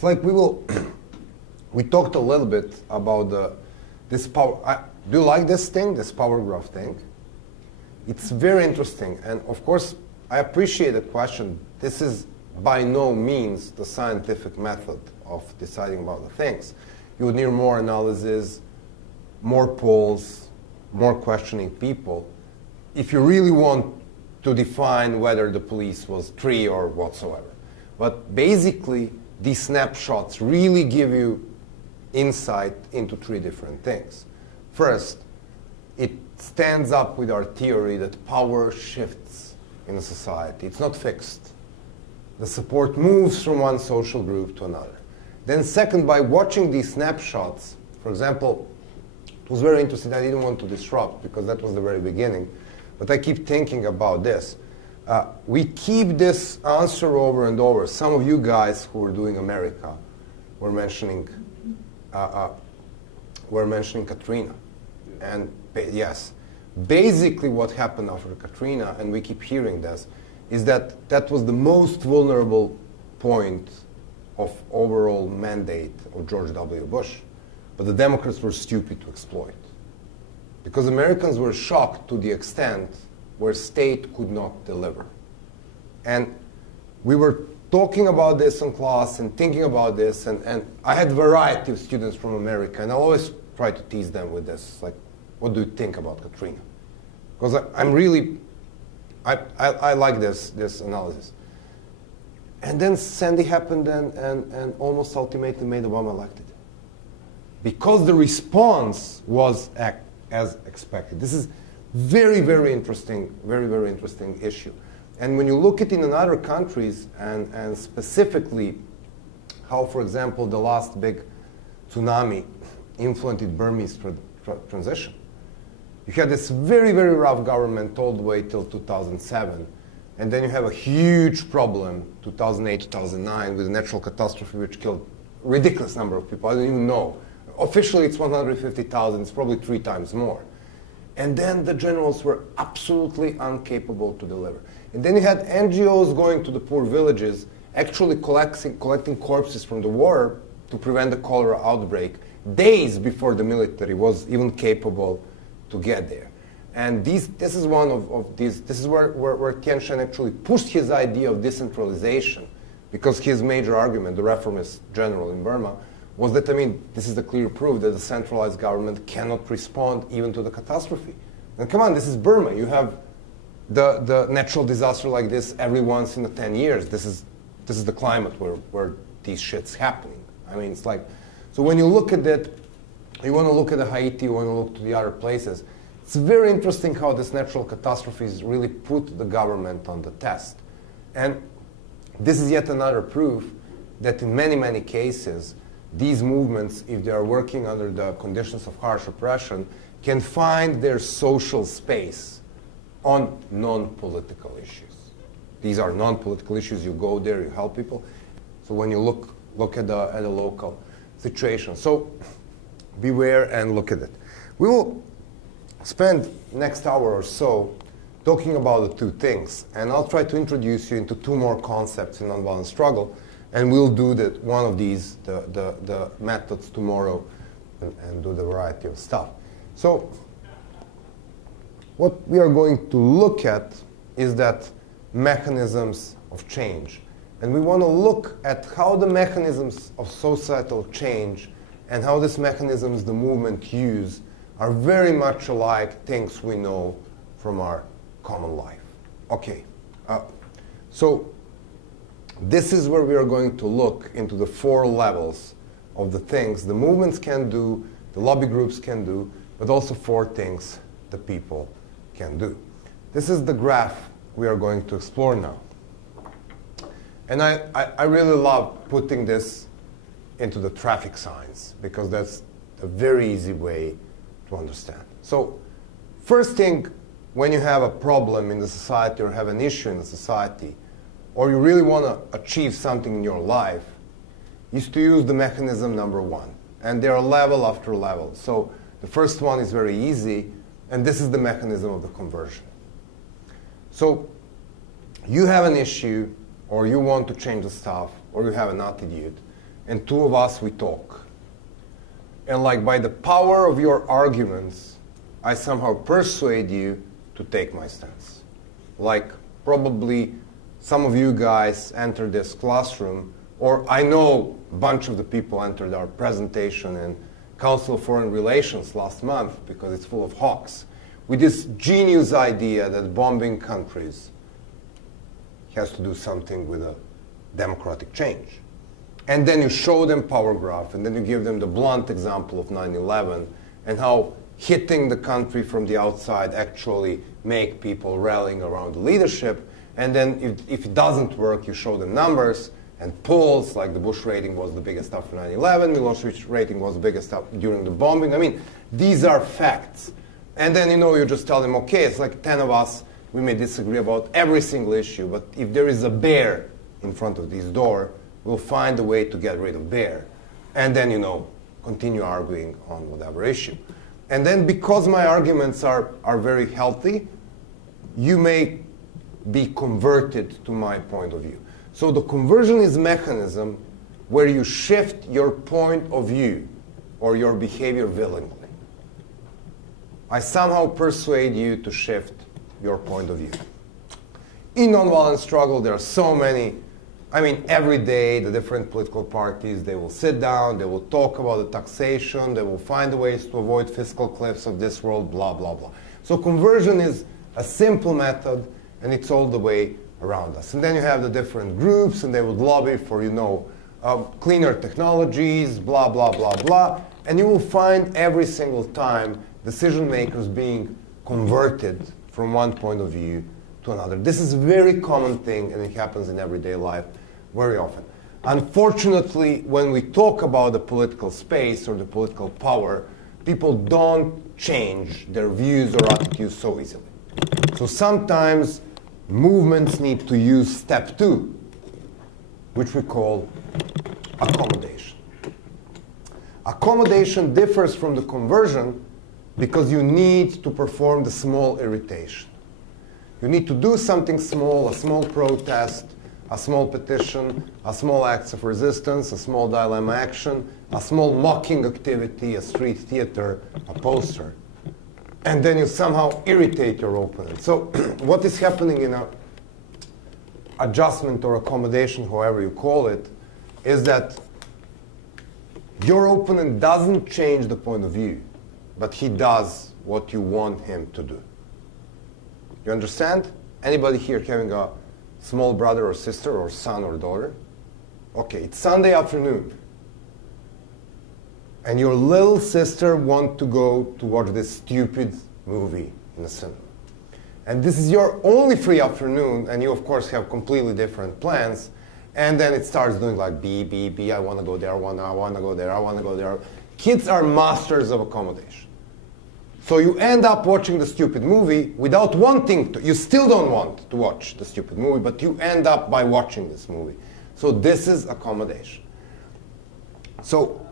It's like we talked a little bit about this power. Do you like this thing, this power graph thing? It's very interesting. And of course, I appreciate the question. This is by no means the scientific method of deciding about the things. You would need more analysis, more polls, more questioning people, if you really want to define whether the police was 3 or whatsoever. But basically, these snapshots really give you insight into 3 different things. First, it stands up with our theory that power shifts in a society. It's not fixed. The support moves from one social group to another. Then second, by watching these snapshots, for example, it was very interesting. I didn't want to disrupt because that was the very beginning. But I keep thinking about this. We keep this answer over and over. Some of you guys who were doing America were mentioning Katrina. And yes, basically what happened after Katrina, and we keep hearing this, is that that was the most vulnerable point of overall mandate of George W. Bush. But the Democrats were stupid to exploit. Because Americans were shocked to the extent where state could not deliver. And we were talking about this in class and thinking about this, and I had a variety of students from America, and I always try to tease them with this, like, what do you think about Katrina? Because I like this analysis. And then Sandy happened and almost ultimately made Obama elected. Because the response was as expected. This is very, very interesting, very, very interesting issue. And when you look at it in other countries, and specifically how, for example, the last big tsunami influenced Burmese transition. You had this very, very rough government all the way till 2007. And then you have a huge problem, 2008, 2009, with a natural catastrophe which killed a ridiculous number of people. I don't even know. Officially, it's 150,000. It's probably 3 times more. And then the generals were absolutely incapable to deliver. And then you had NGOs going to the poor villages, actually collecting corpses from the war to prevent the cholera outbreak days before the military was even capable to get there. And this is one of these. This is where Tien Shan actually pushed his idea of decentralization, because his major argument, the reformist general in Burma, was that, I mean, this is the clear proof that the centralized government cannot respond even to the catastrophe. And come on, this is Burma. You have the natural disaster like this every once in 10 years. This is the climate where these shit's happening. I mean, it's like, so when you look at that, you want to look at the Haiti, you want to look to the other places. It's very interesting how this natural catastrophes really put the government on the test. And this is yet another proof that in many, many cases, these movements, if they are working under the conditions of harsh oppression, can find their social space on non-political issues. These are non-political issues. You go there, you help people. So when you look at the local situation. So beware and look at it. We will spend next hour or so talking about the 2 things. And I'll try to introduce you into 2 more concepts in nonviolent struggle. And we'll do one of these, the methods tomorrow, and do the variety of stuff. So what we are going to look at is that mechanisms of change. And we want to look at how the mechanisms of societal change and how these mechanisms the movement use are very much alike things we know from our common life. Okay, so this is where we are going to look into the 4 levels of the things the movements can do, the lobby groups can do, but also 4 things the people can do. This is the graph we are going to explore now. And I really love putting this into the traffic signs, because that's a very easy way to understand. So first thing, when you have a problem in the society or have an issue in the society, or you really want to achieve something in your life, is to use the mechanism number 1. And there are level after level. So the first one is very easy, and this is the mechanism of the conversion. So you have an issue, or you want to change the stuff, or you have an attitude, and two of us, we talk. And like by the power of your arguments, I somehow persuade you to take my stance. Like probably some of you guys entered this classroom, or I know a bunch of the people entered our presentation in Council of Foreign Relations last month because it's full of hawks, with this genius idea that bombing countries has to do something with a democratic change. And then you show them power graph, and then you give them the blunt example of 9/11 and how hitting the country from the outside actually make people rallying around the leadership. And then if it doesn't work, you show them numbers and polls, like the Bush rating was the biggest after 9/11, Milosevic rating was the biggest during the bombing. I mean, these are facts. And then, you just tell them, okay, it's like 10 of us, we may disagree about every single issue, but if there is a bear in front of this door, we'll find a way to get rid of bear. And then, continue arguing on whatever issue. And then because my arguments are very healthy, you may be converted to my point of view. So the conversion is a mechanism where you shift your point of view or your behavior willingly. I somehow persuade you to shift your point of view. In nonviolent struggle, there are so many. I mean, every day, the different political parties, they will sit down, they will talk about the taxation, they will find ways to avoid fiscal cliffs of this world, blah, blah, blah. So conversion is a simple method, and it's all the way around us. And then you have the different groups, and they would lobby for, cleaner technologies, blah, blah, blah, blah. And you will find every single time decision makers being converted from one point of view to another. This is a very common thing, and it happens in everyday life very often. Unfortunately, when we talk about the political space or the political power, people don't change their views or attitudes so easily. So sometimes movements need to use step 2, which we call accommodation. Accommodation differs from the conversion because you need to perform the small irritation. You need to do something small, a small protest, a small petition, a small acts of resistance, a small dilemma action, a small mocking activity, a street theater, a poster. And then you somehow irritate your opponent. So what is happening in an adjustment or accommodation, however you call it, is that your opponent doesn't change the point of view, but he does what you want him to do. You understand? Anybody here having a small brother or sister or son or daughter? Okay, it's Sunday afternoon. And your little sister wants to go to watch this stupid movie in the cinema. And this is your only free afternoon, and you, of course, have completely different plans. And then it starts doing like, I want to go there, I want to go there, I want to go there. Kids are masters of accommodation. So you end up watching the stupid movie without wanting to. You still don't want to watch the stupid movie, but you end up by watching this movie. So this is accommodation. So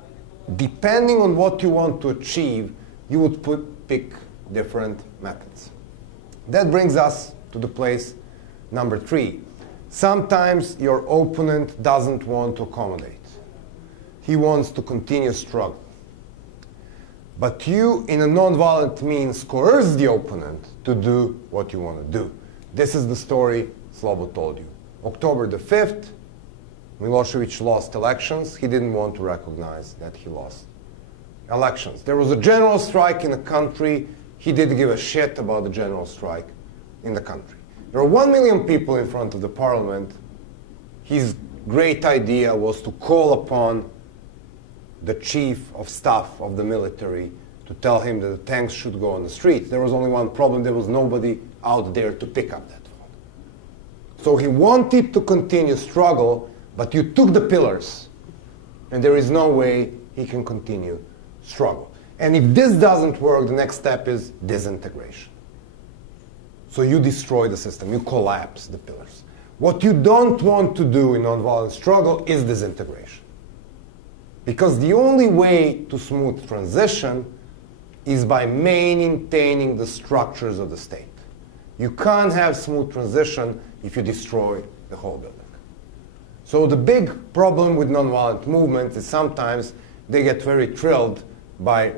depending on what you want to achieve, you would pick different methods. That brings us to the place number 3. Sometimes your opponent doesn't want to accommodate. He wants to continue struggle. But you, in a nonviolent means, coerce the opponent to do what you want to do. This is the story Slobo told you. October the 5th, Milosevic lost elections. He didn't want to recognize that he lost elections. There was a general strike in the country. He didn't give a shit about the general strike in the country. There were 1 million people in front of the parliament. His great idea was to call upon the chief of staff of the military to tell him that the tanks should go on the street. There was only one problem. There was nobody out there to pick up that phone. So he wanted to continue struggle, but you took the pillars, and there is no way he can continue struggle. And if this doesn't work, the next step is disintegration. So you destroy the system. You collapse the pillars. What you don't want to do in nonviolent struggle is disintegration. Because the only way to smooth transition is by maintaining the structures of the state. You can't have smooth transition if you destroy the whole building. So the big problem with nonviolent movements is sometimes they get very thrilled by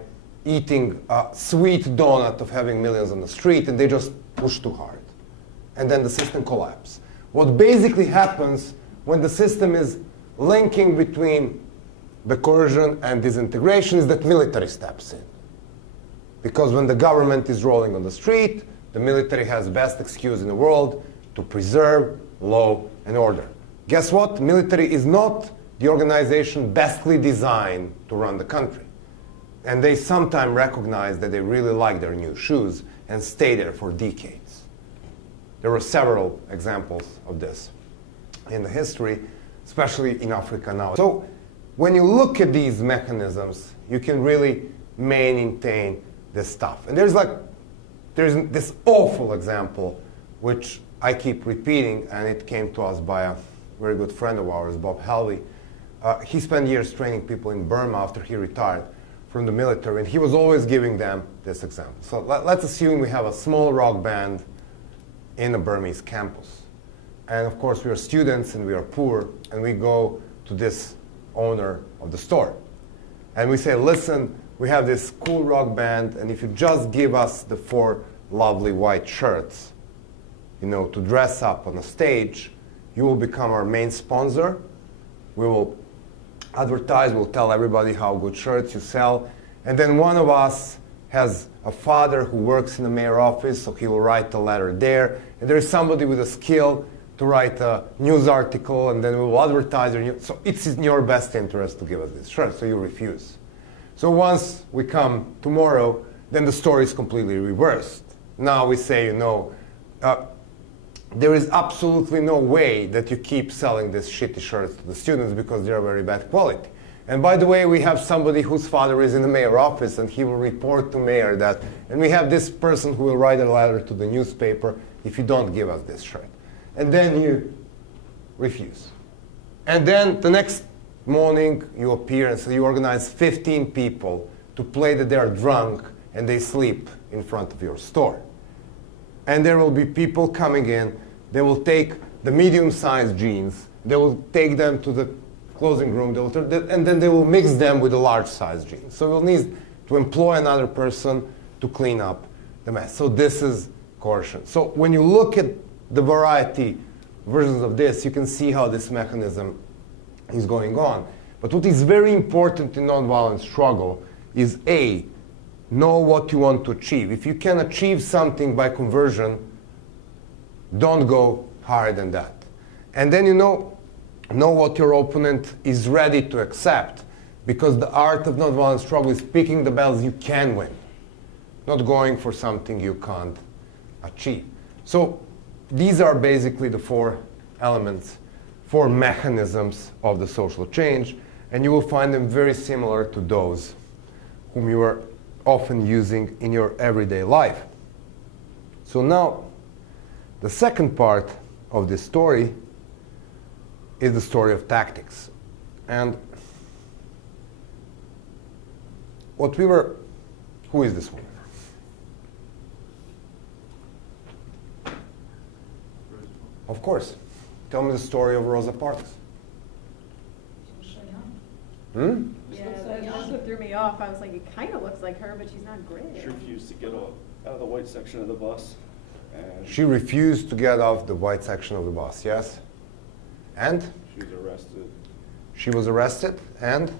eating a sweet donut of having millions on the street, and they just push too hard. And then the system collapses. What basically happens when the system is linking between the coercion and disintegration is that military steps in. Because when the government is rolling on the street, the military has the best excuse in the world to preserve law and order. Guess what? Military is not the organization bestly designed to run the country. And they sometimes recognize that they really like their new shoes and stay there for decades. There were several examples of this in the history, especially in Africa now. So when you look at these mechanisms, you can really maintain this stuff. And there's this awful example, which I keep repeating, and it came to us by a very good friend of ours, Bob Helvey. He spent years training people in Burma after he retired from the military, and he was always giving them this example. So let's assume we have a small rock band in a Burmese campus. And of course, we are students and we are poor, and we go to this owner of the store. And we say, listen, we have this cool rock band, and if you just give us the 4 lovely white shirts, to dress up on a stage, you will become our main sponsor. We will advertise, we'll tell everybody how good shirts you sell. And then one of us has a father who works in the mayor office, so he will write the letter there. And there is somebody with a skill to write a news article, and then we will advertise your news. So it's in your best interest to give us this shirt, so you refuse. So once we come tomorrow, then the story is completely reversed. Now we say, there is absolutely no way that you keep selling these shitty shirts to the students because they are very bad quality. And by the way, we have somebody whose father is in the mayor office, and he will report to mayor that, and we have this person who will write a letter to the newspaper if you don't give us this shirt. And then you refuse. And then the next morning you appear and so you organize 15 people to play that they are drunk and they sleep in front of your store. And there will be people coming in, they will take the medium-sized jeans, they will take them to the clothing room, and then they will mix them with the large-sized jeans. So we'll need to employ another person to clean up the mess. So this is coercion. So when you look at the variety versions of this, you can see how this mechanism is going on. But what is very important in nonviolent struggle is A, know what you want to achieve. If you can achieve something by conversion, don't go higher than that. And then know what your opponent is ready to accept, because the art of nonviolent struggle is picking the battles you can win, not going for something you can't achieve. So these are basically the 4 elements, 4 mechanisms of the social change, and you will find them very similar to those whom you are often using in your everyday life. So now, the second part of this story is the story of tactics. And who is this woman? Of course. Tell me the story of Rosa Parks. Yeah, that's what threw me off. I was like, it kind of looks like her, but she's not great. She refused to get out of the white section of the bus. And She refused to get off the white section of the bus, yes? And? she was arrested. She was arrested, and?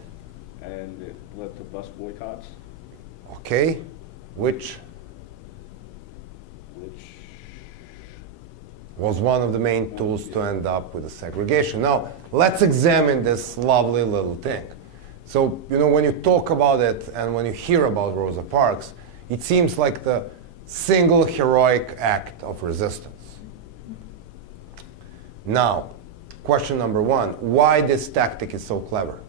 And it led to bus boycotts. Okay. Which was one of the main tools to end up with the segregation. Now, let's examine this lovely little thing. So, when you talk about it and when you hear about Rosa Parks, it seems like the single heroic act of resistance. Now, question number 1, why this tactic is so clever?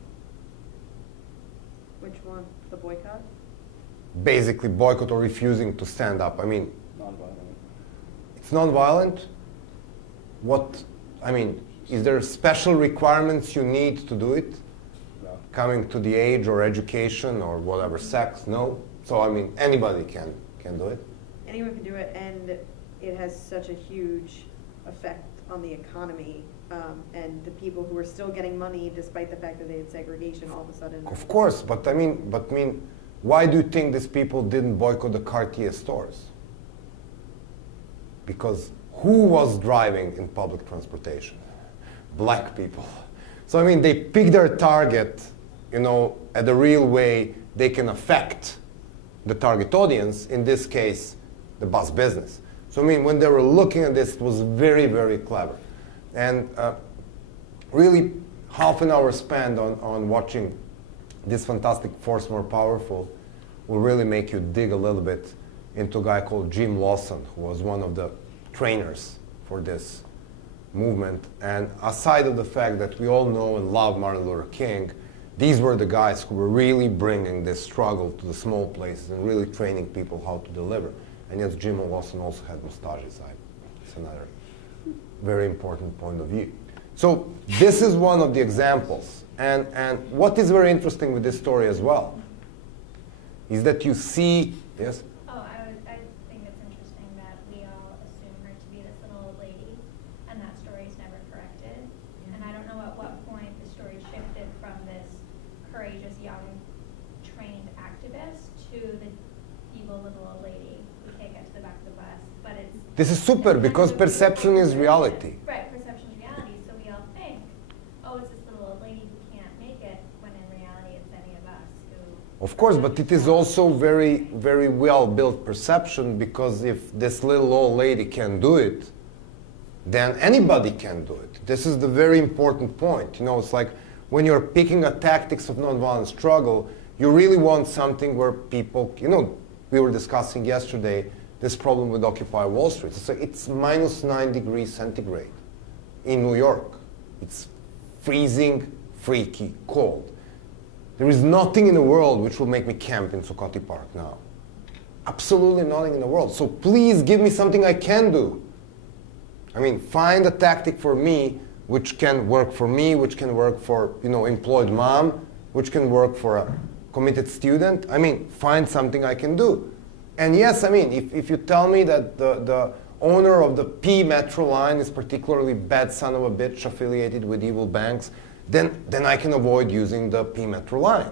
Which one? The boycott? Basically, boycott or refusing to stand up. I mean, Nonviolent. it's nonviolent. Is there special requirements you need to do it? No. Coming to the age or education or whatever, sex? No? So, anybody can do it. Anyone can do it, and it has such a huge effect on the economy and the people who were still getting money despite the fact that they had segregation all of a sudden. Of course, but I mean, why do you think these people didn't boycott the Cartier stores? Because who was driving in public transportation? Black people. So I mean, they pick their target, at the real way they can affect the target audience, in this case, the bus business. So I mean, when they were looking at this, it was very, very clever. And really, half an hour spent on watching this fantastic Force More Powerful will really make you dig a little bit into a guy called Jim Lawson, who was one of the trainers for this movement. And aside of the fact that we all know and love Martin Luther King, these were the guys who were really bringing this struggle to the small places and really training people how to deliver. And yes, Jim Lawson also had mustaches. It's another very important point of view. So this is one of the examples. And what is very interesting with this story as well is that you see, yes? Oh, I think it's interesting that we all assume her to be this little old lady, and that story is never corrected. Yeah. And I don't know at what point the story shifted from this courageous, young, trained activist to the evil little old lady who can't get to the back of the bus. But it's this is super because perception is reality. Right, perception is reality. So we all think, oh, it's this little old lady who can't make it, when in reality it's any of us who. Of course, but it is also very, very well-built perception, because if this little old lady can do it, then anybody can do it. This is the very important point. It's like when you're picking a tactics of nonviolent struggle, you really want something where people, we were discussing yesterday this problem with Occupy Wall Street. It's minus 9 degrees centigrade in New York. It's freezing, freaky cold. There is nothing in the world which will make me camp in Zuccotti Park now. Absolutely nothing in the world. So please give me something I can do. I mean, find a tactic for me which can work for me, which can work for, employed mom, which can work for a committed student. I mean, find something I can do. And yes, I mean, if you tell me that the owner of the P Metro line is particularly bad son of a bitch affiliated with evil banks, then I can avoid using the P Metro line.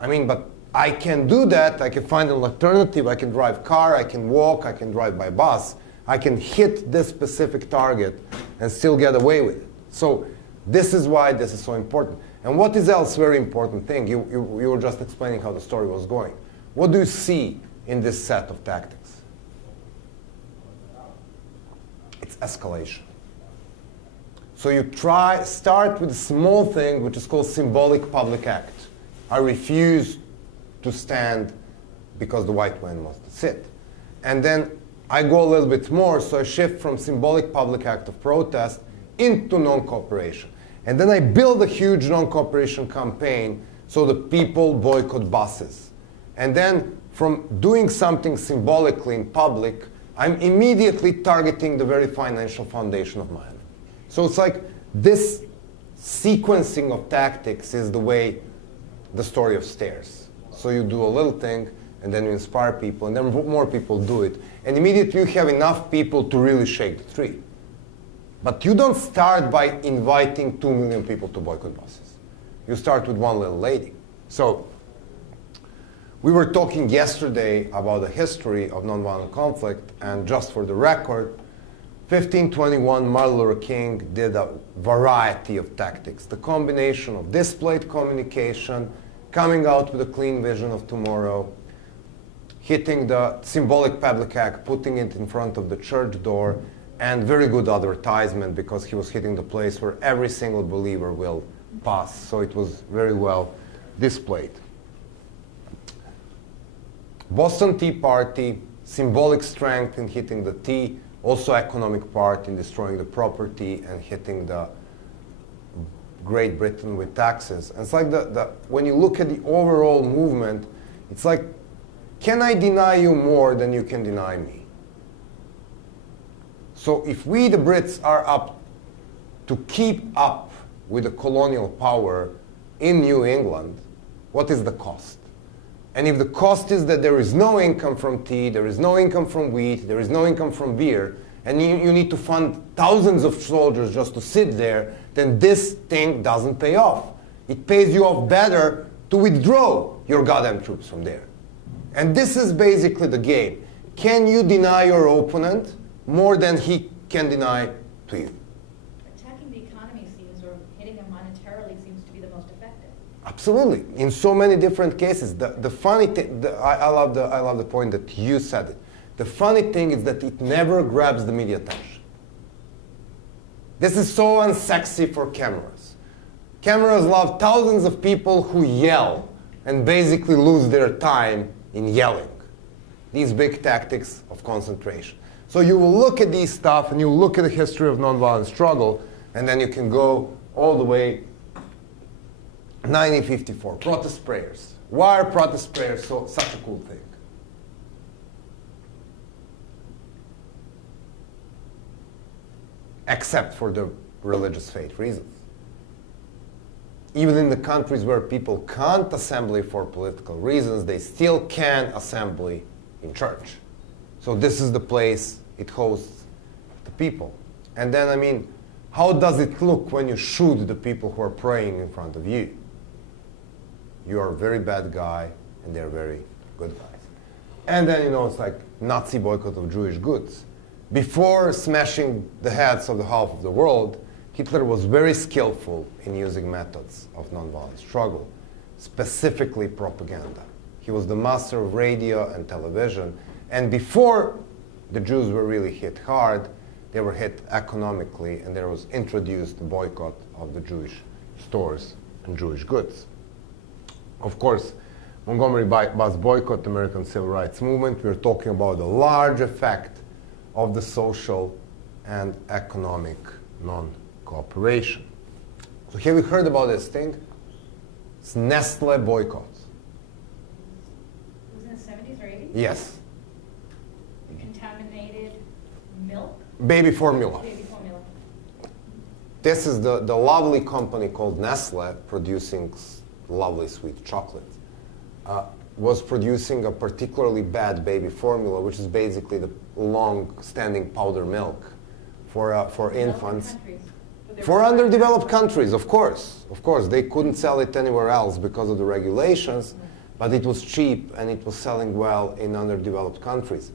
I mean, but I can do that. I can find an alternative. I can drive car. I can walk. I can drive by bus. I can hit this specific target and still get away with it. So this is why this is so important. And what is else very important thing? You were just explaining how the story was going. What do you see in this set of tactics? It's escalation. So you start with a small thing which is called symbolic public act. I refuse to stand because the white man must sit. And then I go a little bit more, so I shift from symbolic public act of protest into non-cooperation. And then I build a huge non-cooperation campaign so the people boycott buses. And then from doing something symbolically in public, I'm immediately targeting the very financial foundation of Miami. So it's like this sequencing of tactics is the way the story of stairs. So you do a little thing, and then you inspire people, and then more people do it. And immediately you have enough people to really shake the tree. But you don't start by inviting 2 million people to boycott buses. You start with one little lady. So we were talking yesterday about the history of nonviolent conflict, and just for the record, 1521, Martin Luther King did a variety of tactics. The combination of displayed communication, coming out with a clean vision of tomorrow, hitting the symbolic public act, putting it in front of the church door, and very good advertisement because he was hitting the place where every single believer will pass. So it was very well displayed. Boston Tea Party, symbolic strength in hitting the tea, also economic part in destroying the property and hitting the Great Britain with taxes. And it's like when you look at the overall movement, it's like, can I deny you more than you can deny me? So if we, the Brits, are up to keep up with the colonial power in New England, what is the cost? And if the cost is that there is no income from tea, there is no income from wheat, there is no income from beer, and you need to fund thousands of soldiers just to sit there, then this thing doesn't pay off. It pays you off better to withdraw your goddamn troops from there. And this is basically the game. Can you deny your opponent more than he can deny to you? Attacking the economy seems, or hitting them monetarily seems to be the most effective. Absolutely, in so many different cases. The funny thing, I love the point that you said it. The funny thing is that it never grabs the media attention. This is so unsexy for cameras. Cameras love thousands of people who yell and basically lose their time in yelling. These big tactics of concentration. So you will look at these stuff and you look at the history of nonviolent struggle, and then you can go all the way 1954, protest prayers. Why are protest prayers such a cool thing? Except for the religious faith reasons. Even in the countries where people can't assemble for political reasons, they still can assemble in church. So this is the place it hosts the people. And then, I mean, how does it look when you shoot the people who are praying in front of you? You are a very bad guy, and they're very good guys. And then, you know, it's like Nazi boycott of Jewish goods. Before smashing the heads of the half of the world, Hitler was very skillful in using methods of nonviolent struggle, specifically propaganda. He was the master of radio and television. And before the Jews were really hit hard, they were hit economically, and there was introduced the boycott of the Jewish stores and Jewish goods. Of course, Montgomery bus boycott, the American Civil Rights Movement, we're talking about the large effect of the social and economic non-cooperation. So have you heard about this thing? It's Nestle boycotts. It was in the 70s or 80s? Yes. The contaminated milk? Baby formula. Baby formula. This is the lovely company called Nestle, producing lovely sweet chocolate, was producing a particularly bad baby formula, which is basically the long-standing powder milk for infants. For underdeveloped countries, of course. Of course, they couldn't sell it anywhere else because of the regulations, but it was cheap and it was selling well in underdeveloped countries.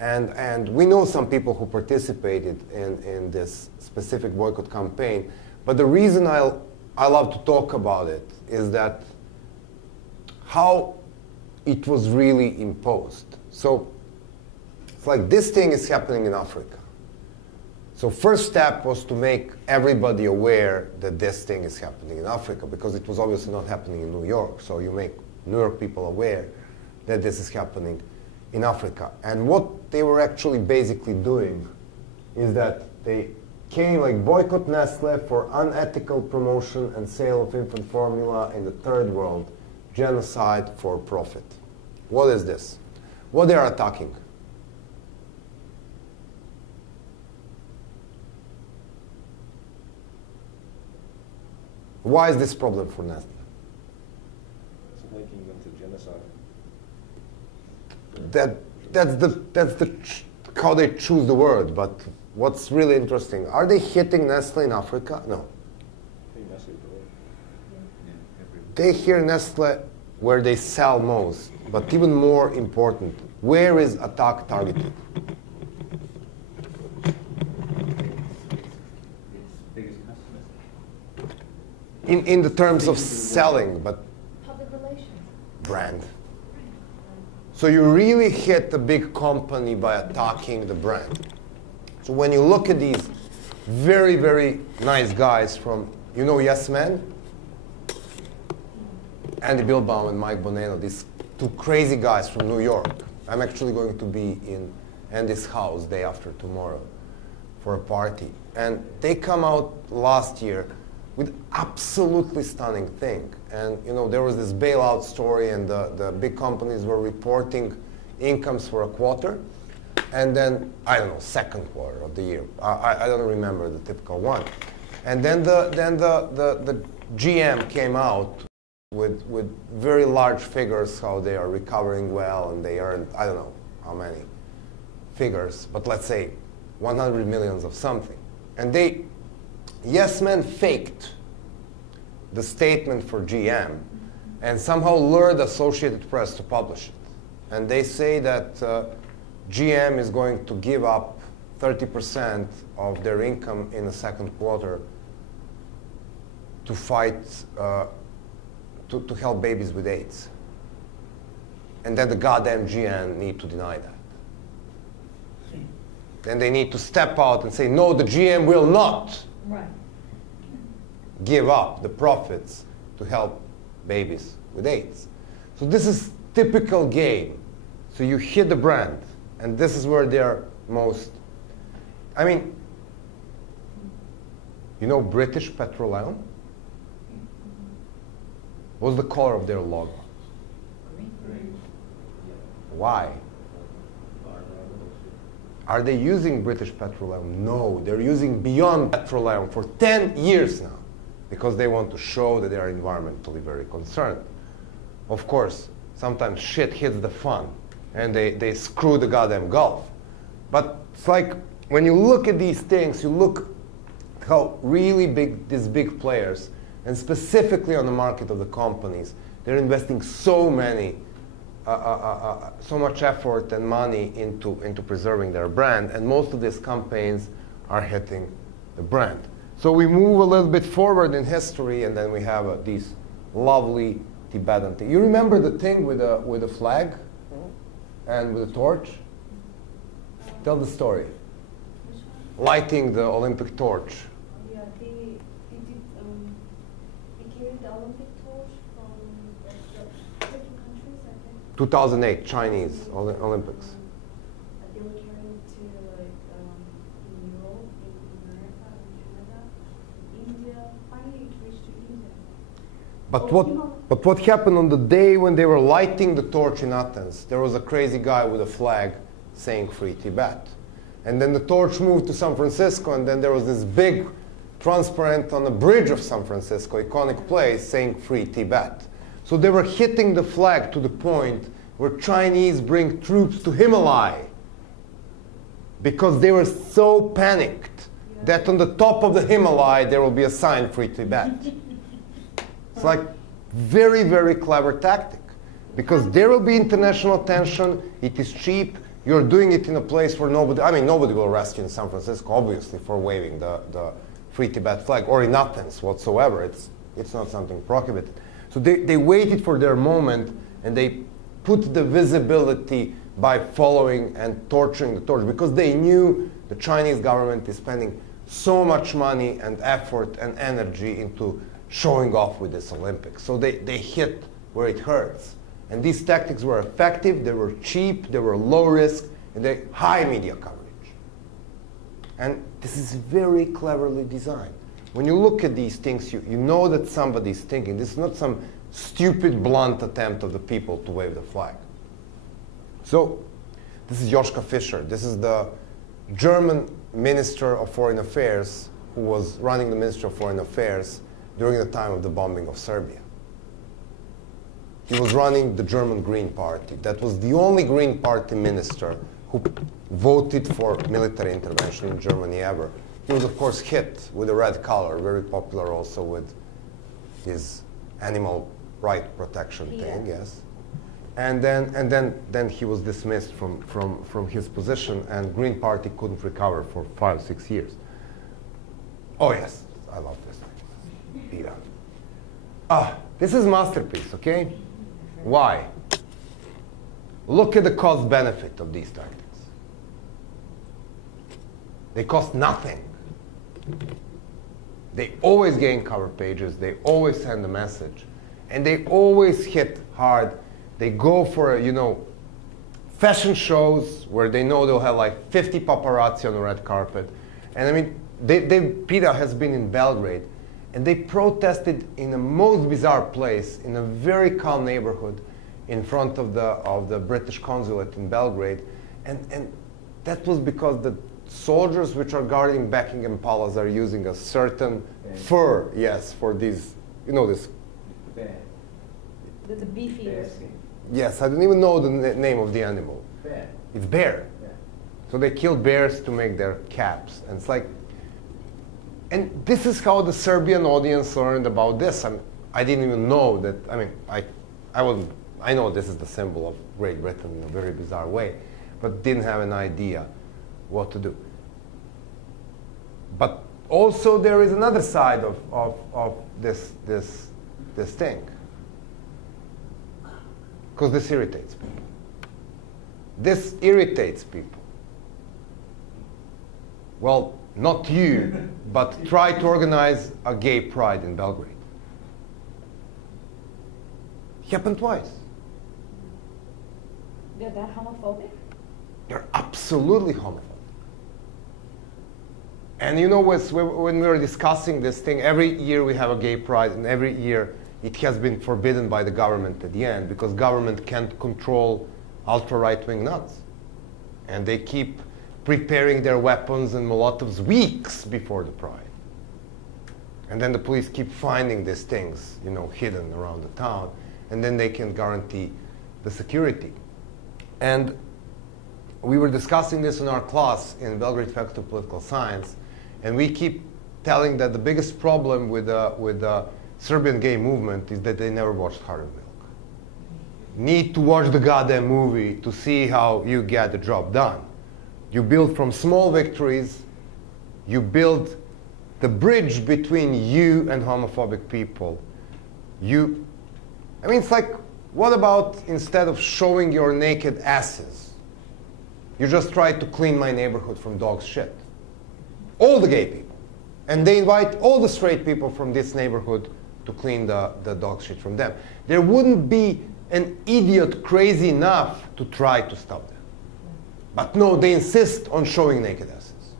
And we know some people who participated in this specific boycott campaign, but the reason I love to talk about it is that how it was really imposed. So it's like this thing is happening in Africa. So first step was to make everybody aware that this thing is happening in Africa, because it was obviously not happening in New York. So you make New York people aware that this is happening in Africa. And what they were actually basically doing is that they came like boycott Nestle for unethical promotion and sale of infant formula in the third world, genocide for profit. What is this? What they are attacking? Why is this problem for Nestle? It's linking them to genocide. That's how they choose the word. But what's really interesting, are they hitting Nestle in Africa? No. I think Nestle did. They hear Nestle where they sell most. But even more important, where is attack targeted? In the terms of selling, but Public relations. brand. So you really hit the big company by attacking the brand. So when you look at these very, very nice guys from, you know, Yes Men? Andy Bilbaum and Mike Bonanno, these two crazy guys from New York. I'm actually going to be in Andy's house day after tomorrow for a party. And they come out last year with absolutely stunning thing. And you know, there was this bailout story, and the big companies were reporting incomes for a quarter, and then, I don't know, second quarter of the year. I don't remember the typical one. And then the GM came out with very large figures, how they are recovering well, and they earned, I don't know how many figures, but let's say 100 millions of something. And Yes Men faked the statement for GM and somehow lured Associated Press to publish it. And they say that GM is going to give up 30% of their income in the second quarter to fight, to help babies with AIDS. And then the goddamn GM need to deny that. Then they need to step out and say, no, the GM will not give up the profits to help babies with AIDS. So this is typical game. So you hit the brand, and this is where they're most, I mean, you know British Petroleum? What's the color of their logo? Green. Why? Are they using British Petroleum? No, they're using Beyond Petroleum for 10 years now because they want to show that they are environmentally very concerned. Of course, sometimes shit hits the fan and they screw the goddamn Gulf. But it's like when you look at these things, you look how really big these big players, and specifically on the market of the companies, they're investing so much effort and money into preserving their brand, and most of these campaigns are hitting the brand. So we move a little bit forward in history, and then we have these lovely Tibetan thing. You remember the thing with the flag and with the torch? Tell the story. Lighting the Olympic torch. Yeah, they carried the Olympic torch from different countries, I think. 2008 Chinese Olympics. They were carrying to like in Europe, in America, in Canada, India. Finally, it reached to India. But what happened on the day when they were lighting the torch in Athens? There was a crazy guy with a flag saying "Free Tibet," and then the torch moved to San Francisco, and then there was this big transparent on the bridge of San Francisco, iconic place, saying "Free Tibet." So they were hitting the flag to the point where Chinese bring troops to Himalaya because they were so panicked that on the top of the Himalaya there will be a sign "Free Tibet." It's like very, very clever tactic because there will be international tension. It is cheap. You're doing it in a place where nobody will arrest you in San Francisco, obviously, for waving the Free Tibet flag, or in Athens whatsoever. It's not something prohibited. So they waited for their moment, and they put the visibility by following and torturing the torch because they knew the Chinese government is spending so much money and effort and energy into showing off with this Olympics. So they hit where it hurts. And these tactics were effective, they were cheap, they were low risk, and they high media coverage. And this is very cleverly designed. When you look at these things, you know that somebody's thinking. This is not some stupid, blunt attempt of the people to wave the flag. So this is Joschka Fischer. This is the German Minister of Foreign Affairs who was running the Ministry of Foreign Affairs during the time of the bombing of Serbia. He was running the German Green Party. That was the only Green Party minister who voted for military intervention in Germany ever. He was, of course, hit with a red color, very popular also with his animal right protection thing, yes. And then he was dismissed from his position, and Green Party couldn't recover for 5 or 6 years. Oh yes, I love this thing. Pira. This is masterpiece, okay? Why? Look at the cost benefit of these tactics. They cost nothing. They always gain cover pages, they always send a message, and they always hit hard. They go for, fashion shows where they know they'll have like 50 paparazzi on the red carpet. And I mean, PETA has been in Belgrade, and they protested in the most bizarre place, in a very calm neighborhood, in front of the British consulate in Belgrade. And that was because the soldiers which are guarding Buckingham Palace are using a certain fur, yes, for these, this. Bear. The beef eaters. Yes, I don't even know the name of the animal. Bear. It's bear. Yeah. So they kill bears to make their caps. And it's like, and this is how the Serbian audience learned about this. I didn't even know that, I know this is the symbol of Great Britain in a very bizarre way, but didn't have an idea what to do. But also there is another side of this thing. Because this irritates people. This irritates people. Well, not you, but try to organize a gay pride in Belgrade. Happened twice. They're that homophobic? They're absolutely homophobic. And you know, when we were discussing this thing, every year we have a gay pride, and every year it has been forbidden by the government at the end, because government can't control ultra-right-wing nuts. And they keep preparing their weapons and Molotovs weeks before the pride. And then the police keep finding these things, you know, hidden around the town, and then they can guarantee the security. And we were discussing this in our class in Belgrade Faculty of Political Science, and we keep telling that the biggest problem with the Serbian gay movement is that they never watched Hard Milk. Need to watch the goddamn movie to see how you get the job done. You build from small victories, you build the bridge between you and homophobic people. It's like, what about instead of showing your naked asses, you just try to clean my neighborhood from dog shit? All the gay people. And they invite all the straight people from this neighborhood to clean the dog shit from them. There wouldn't be an idiot crazy enough to try to stop them. But no, they insist on showing naked asses.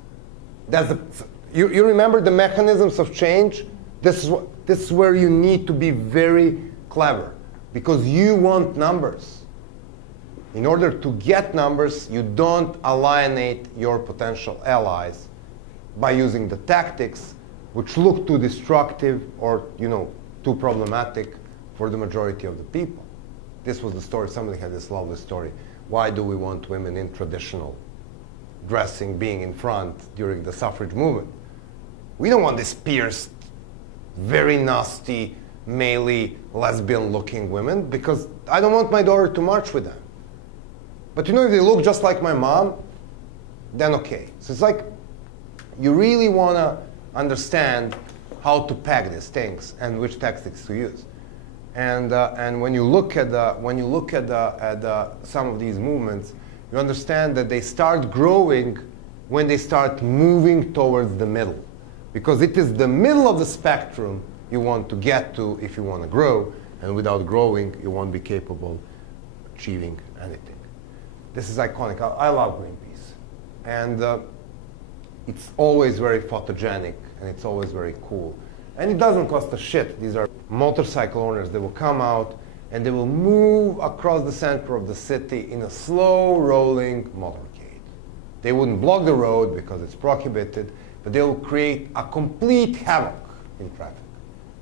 You remember the mechanisms of change? This is where you need to be very clever, because you want numbers. In order to get numbers, you don't alienate your potential allies by using the tactics which look too destructive or, you know, too problematic for the majority of the people. This was the story. Somebody had this lovely story. Why do we want women in traditional dressing being in front during the suffrage movement? We don't want these pierced, very nasty, male, lesbian-looking women, because I don't want my daughter to march with them. But you know, if they look just like my mom, then okay. So it's like, you really want to understand how to pack these things and which tactics to use. And when you look at some of these movements, you understand that they start growing when they start moving towards the middle, because it is the middle of the spectrum you want to get to if you want to grow, and without growing, you won't be capable of achieving anything. This is iconic. I love Greenpeace, and it's always very photogenic, and it's always very cool. And it doesn't cost a shit. These are motorcycle owners. They will come out and they will move across the center of the city in a slow rolling motorcade. They wouldn't block the road because it's prohibited, but they will create a complete havoc in traffic.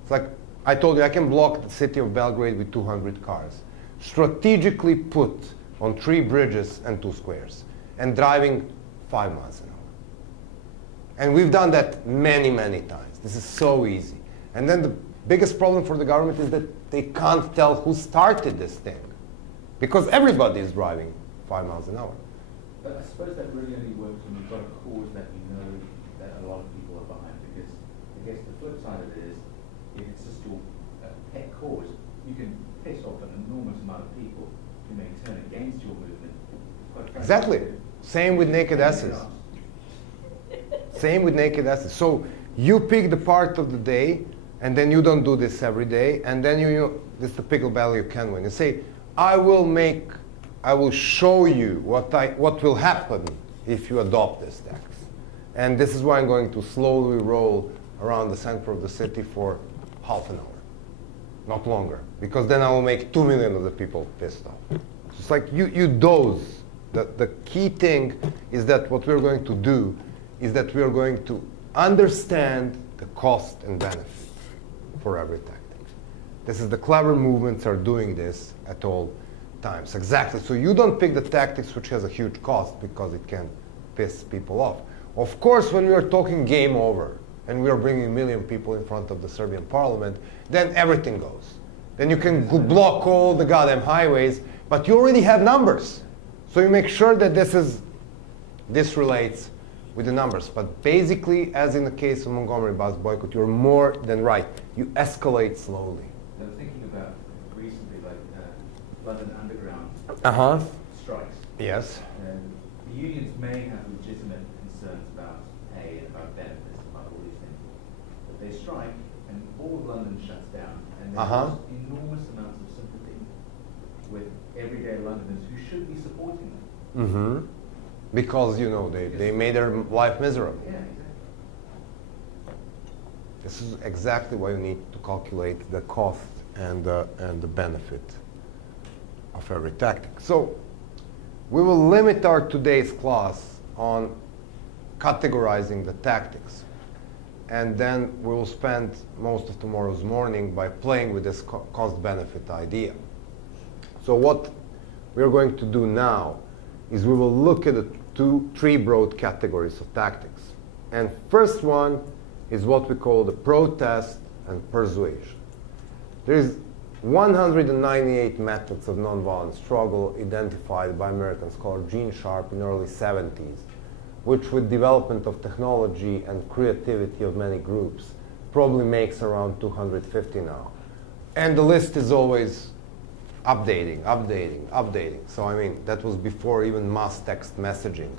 It's like I told you, I can block the city of Belgrade with 200 cars, strategically put on 3 bridges and 2 squares, and driving 5 miles an hour. And we've done that many, many times. This is so easy. And then the biggest problem for the government is that they can't tell who started this thing, because everybody is driving 5 miles an hour. But I suppose that really only works when you've got a cause that you know that a lot of people are behind, because I guess the flip side of it is, if it's just your pet cause, you can piss off an enormous amount of people who may turn against your movement. Exactly. Same with naked asses. Same with naked asses. So you pick the part of the day, and then you don't do this every day, and then this is the pickle battle you can win. You say, I will show you what will happen if you adopt this tax. And this is why I'm going to slowly roll around the center of the city for half an hour, not longer, because then I will make 2 million of the people pissed off. It's like you doze. The key thing is that what we're going to do is that we are going to understand the cost and benefit for every tactic. This is the clever movements are doing this at all times. Exactly. So you don't pick the tactics which has a huge cost because it can piss people off. Of course, when we are talking game over, and we are bringing 1 million people in front of the Serbian parliament, then everything goes. Then you can block all the goddamn highways, but you already have numbers. So you make sure that this relates with the numbers. But basically, as in the case of Montgomery bus boycott, you're more than right. You escalate slowly. I was thinking about recently, like London Underground strikes. Yes. The unions may have legitimate concerns about pay and about benefits and about all these things. But they strike, and all of London shuts down, and there's enormous amounts of sympathy with everyday Londoners who should be supporting them. Mm-hmm. Because, you know, they made their life miserable. Yeah, exactly. This is exactly why you need to calculate the cost and the benefit of every tactic. So we will limit our today's class on categorizing the tactics. And then we will spend most of tomorrow's morning by playing with this cost-benefit idea. So what we're going to do now is we will look at the three broad categories of tactics. And first one is what we call the protest and persuasion. There is 198 methods of nonviolent struggle identified by American scholar Gene Sharp in the early 70s, which with development of technology and creativity of many groups probably makes around 250 now. And the list is always updating. So I mean, that was before even mass text messaging.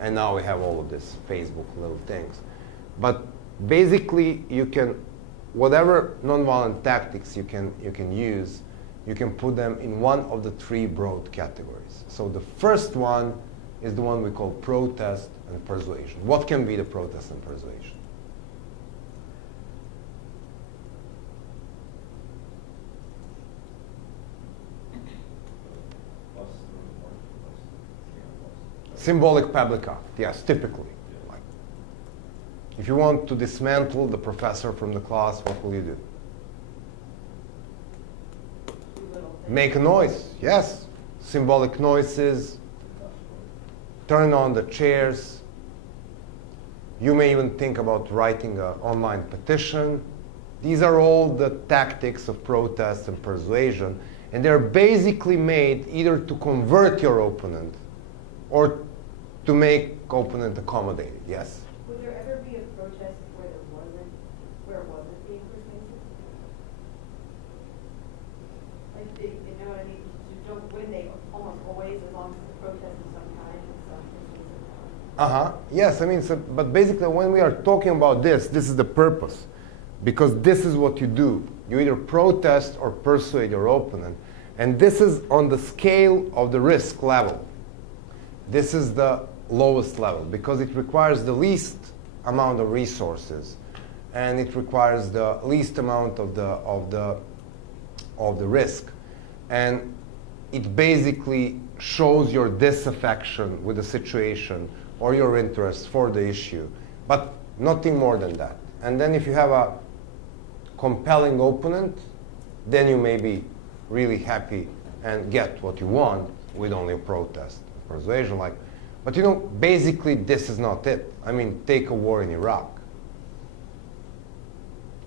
And now we have all of this Facebook little things. But basically, you can, whatever nonviolent tactics you can use, you can put them in one of the three broad categories. So the first one is the one we call protest and persuasion. What can be the protest and persuasion? Symbolic public act, yes, typically. Like, if you want to dismantle the professor from the class, what will you do? Make a noise, yes. Symbolic noises, turn on the chairs. You may even think about writing an online petition. These are all the tactics of protest and persuasion, and they're basically made either to convert your opponent or to make opponent accommodated. Yes? Would there ever be a protest where it wasn't being persuasive? Like, you know what I mean? You don't win, they almost always, as long as the protest of some kind is persuasive. Yes, I mean, so, but basically when we are talking about this is the purpose. Because this is what you do. You either protest or persuade your opponent. And this is on the scale of the risk level. This is the lowest level because it requires the least amount of resources and it requires the least amount of the risk. And it basically shows your disaffection with the situation or your interest for the issue, but nothing more than that. And then if you have a compelling opponent, then you may be really happy and get what you want with only a protest, persuasion. But you know, basically this is not it. I mean, take a war in Iraq.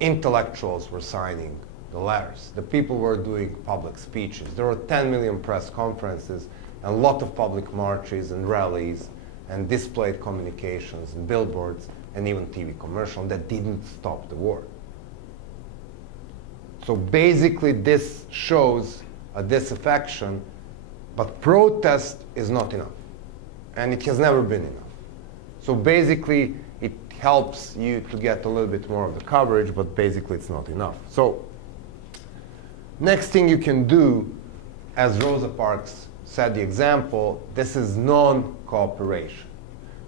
Intellectuals were signing the letters. The people were doing public speeches. There were 10 million press conferences and a lot of public marches and rallies and displayed communications and billboards and even TV commercials that didn't stop the war. So basically this shows a disaffection, but protest is not enough. And it has never been enough. So basically it helps you to get a little bit more of the coverage, but basically it's not enough. So next thing you can do, as Rosa Parks said the example, this is non-cooperation.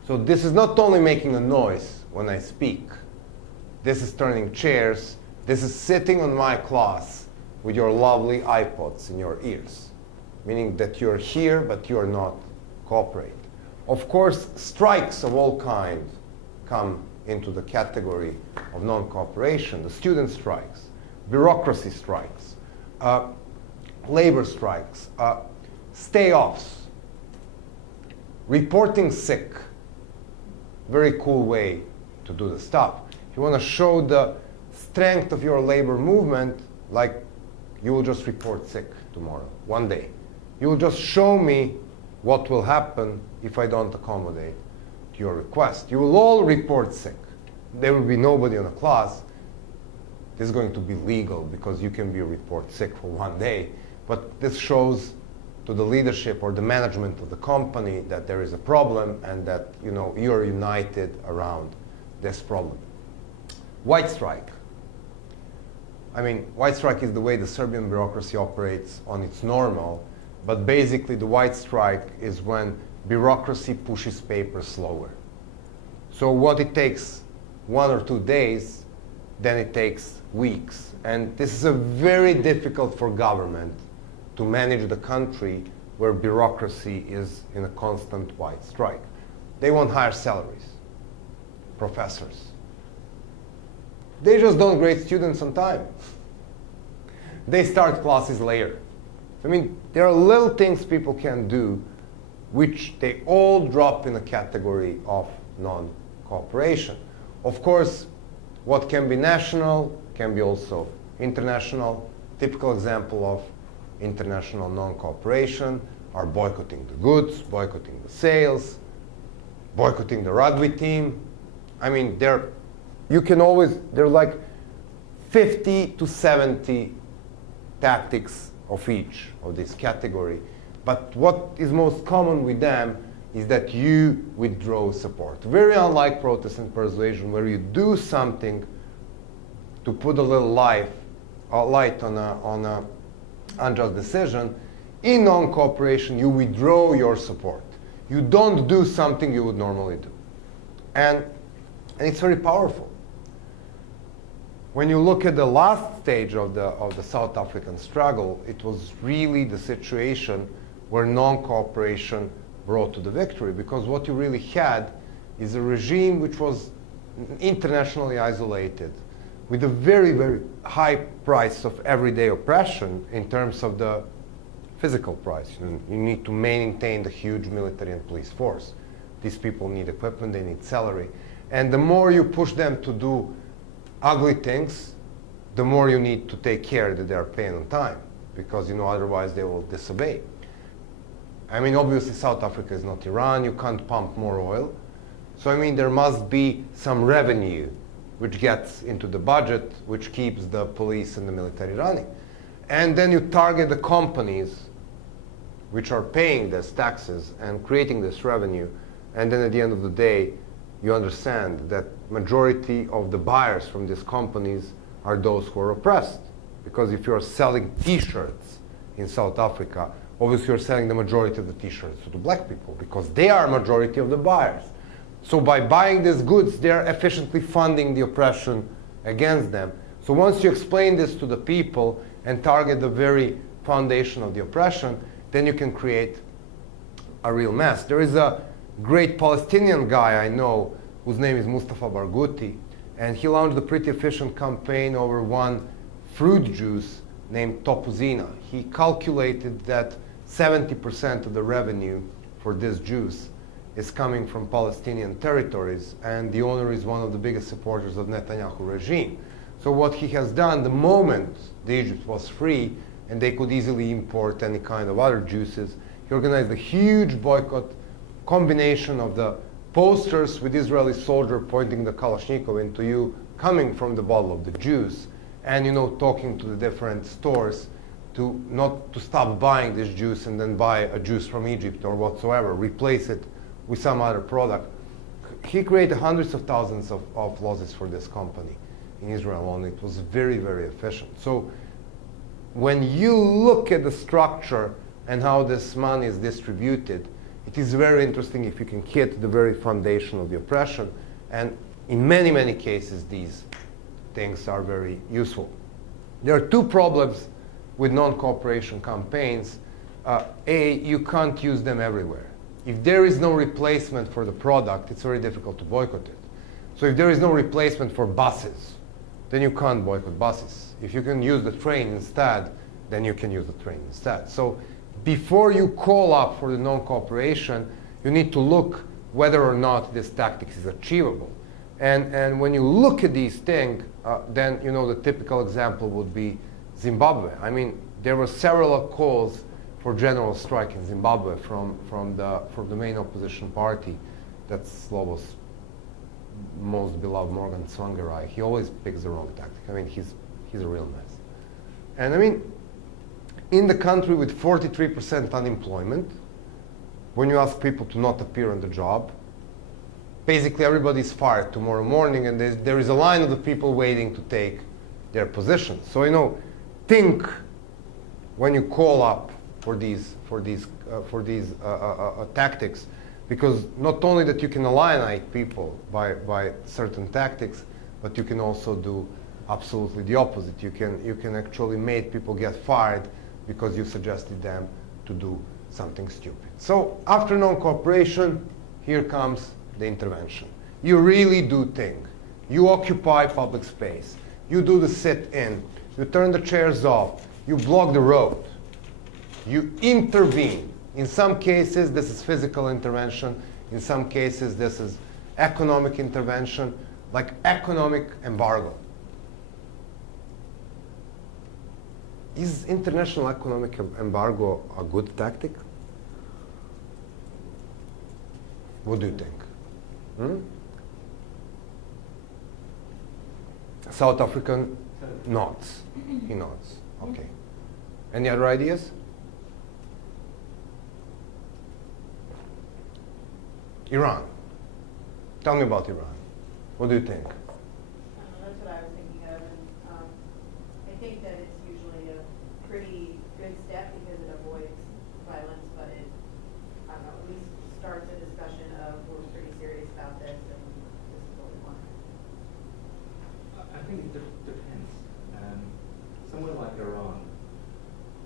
So this is not only making a noise when I speak. This is turning chairs. This is sitting on my class with your lovely iPods in your ears, meaning that you're here, but you're not cooperating. Of course, strikes of all kinds come into the category of non-cooperation. The student strikes, bureaucracy strikes, labor strikes, stay-offs, reporting sick, very cool way to do the stuff. If you want to show the strength of your labor movement, like you will just report sick tomorrow, one day. You will just show me what will happen if I don't accommodate your request. You will all report sick. There will be nobody in the class. This is going to be legal because you can be report sick for one day. But this shows to the leadership or the management of the company that there is a problem and that you're united around this problem. White strike. I mean, white strike is the way the Serbian bureaucracy operates on its normal, but basically the white strike is when bureaucracy pushes paper slower. So what it takes 1 or 2 days, then it takes weeks. And this is a very difficult for government to manage the country where bureaucracy is in a constant white strike. They want higher salaries, professors. They just don't grade students on time. They start classes later. I mean, there are little things people can do which they all drop in a category of non-cooperation. Of course, what can be national can be also international. Typical example of international non-cooperation are boycotting the goods, boycotting the sales, boycotting the rugby team. I mean, there are like 50 to 70 tactics of each of this category. But what is most common with them is that you withdraw support. Very unlike protest and persuasion, where you do something to put a little light on a unjust decision. In non-cooperation, you withdraw your support. You don't do something you would normally do. And it's very powerful. When you look at the last stage of the South African struggle, it was really the situation where non-cooperation brought to the victory, because what you really had is a regime which was internationally isolated, with a very, very high price of everyday oppression in terms of the physical price. You need to maintain the huge military and police force. These people need equipment, they need salary. And the more you push them to do ugly things, the more you need to take care that they are paying on time, because otherwise they will disobey. I mean, obviously South Africa is not Iran, you can't pump more oil. So I mean, there must be some revenue which gets into the budget, which keeps the police and the military running. And then you target the companies which are paying these taxes and creating this revenue. And then at the end of the day, you understand that majority of the buyers from these companies are those who are oppressed. Because if you're selling T-shirts in South Africa, obviously you're selling the majority of the T-shirts to the black people, because they are majority of the buyers. So by buying these goods, they're efficiently funding the oppression against them. So once you explain this to the people and target the very foundation of the oppression, then you can create a real mess. There is a great Palestinian guy I know whose name is Mustafa Barghouti, and he launched a pretty efficient campaign over one fruit juice named Topuzina. He calculated that 70% of the revenue for this juice is coming from Palestinian territories, and the owner is one of the biggest supporters of Netanyahu regime. So what he has done, the moment the Egypt was free and they could easily import any kind of other juices, he organized a huge boycott, combination of the posters with Israeli soldier pointing the Kalashnikov into you, coming from the bottle of the juice, and talking to the different stores to not to stop buying this juice and then buy a juice from Egypt or whatsoever, replace it with some other product. He created hundreds of thousands of losses for this company in Israel alone. It was very, very efficient. So when you look at the structure and how this money is distributed, it is very interesting if you can hit the very foundation of the oppression. And in many, many cases, these things are very useful. There are two problems with non-cooperation campaigns. You can't use them everywhere. If there is no replacement for the product, it's very difficult to boycott it. So if there is no replacement for buses, then you can't boycott buses. If you can use the train instead, then you can use the train instead. So before you call up for the non-cooperation, you need to look whether or not this tactic is achievable. And when you look at these things, then you know the typical example would be Zimbabwe. I mean, there were several calls for general strike in Zimbabwe from the main opposition party. That's Slobo's most beloved Morgan Tsvangirai. He always picks the wrong tactic. I mean, he's a real mess. And I mean, in the country with 43% unemployment, when you ask people to not appear on the job, basically everybody's fired tomorrow morning, and there is a line of the people waiting to take their position. So, you know, think when you call up for these tactics, because not only that you can alienate people by certain tactics, but you can also do absolutely the opposite. You can actually make people get fired because you suggested them to do something stupid. So after non-cooperation, here comes the intervention. You really do think. You occupy public space. You do the sit-in. You turn the chairs off. You block the road. You intervene. In some cases, this is physical intervention. In some cases, this is economic intervention, like economic embargo. Is international economic embargo a good tactic? What do you think? South African nods. He nods. Okay. Any other ideas? Iran. Tell me about Iran. What do you think? That's what I was thinking of. And I think that it's usually a pretty good step because it avoids violence, but it, I don't know, at least starts a discussion of we're pretty serious about this and this is what we want. I think it depends. Somewhere like Iran,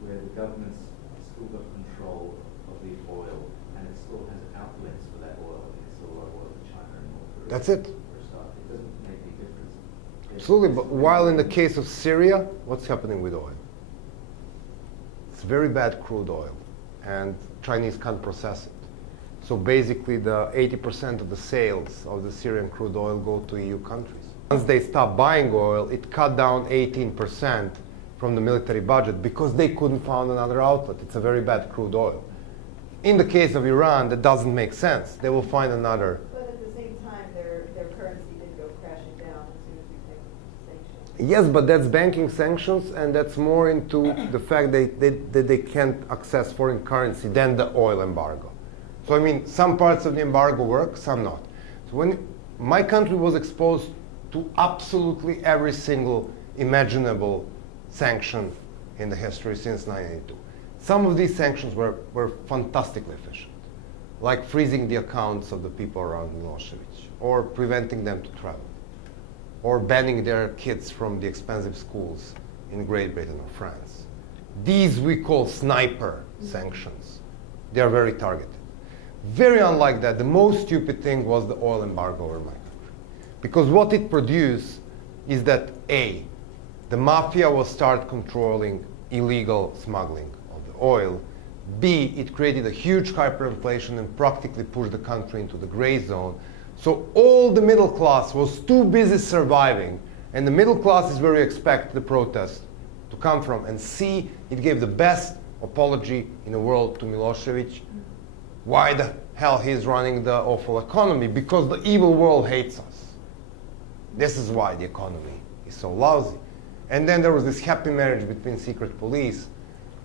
where the government's still got control of the oil and it still has outlets for that oil, it's still a lot of oil in China and North Korea. That's it. For a start. It doesn't make any difference. Absolutely, but while in the case of Syria, what's happening with oil? It's very bad crude oil, and Chinese can't process it. So basically, the 80% of the sales of the Syrian crude oil go to EU countries. Once they stopped buying oil, it cut down 18% from the military budget because they couldn't find another outlet. It's a very bad crude oil. In the case of Iran, that doesn't make sense. They will find another. But at the same time, their currency did go crashing down as soon as we take sanctions. Yes, but that's banking sanctions, and that's more into the fact that they can't access foreign currency than the oil embargo. So I mean, some parts of the embargo work, some not. So when my country was exposed to absolutely every single imaginable sanction in the history since 1992. Some of these sanctions were fantastically efficient, like freezing the accounts of the people around Milosevic, or preventing them to travel, or banning their kids from the expensive schools in Great Britain or France. These we call sniper sanctions. They are very targeted. Very unlike that, the most stupid thing was the oil embargo over my country. Because what it produced is that A, the mafia will start controlling illegal smuggling of the oil. B, it created a huge hyperinflation and practically pushed the country into the gray zone. So all the middle class was too busy surviving, and the middle class is where you expect the protest to come from. And C, it gave the best apology in the world to Milosevic. Why the hell he's running the awful economy? Because the evil world hates us. This is why the economy is so lousy. And then there was this happy marriage between secret police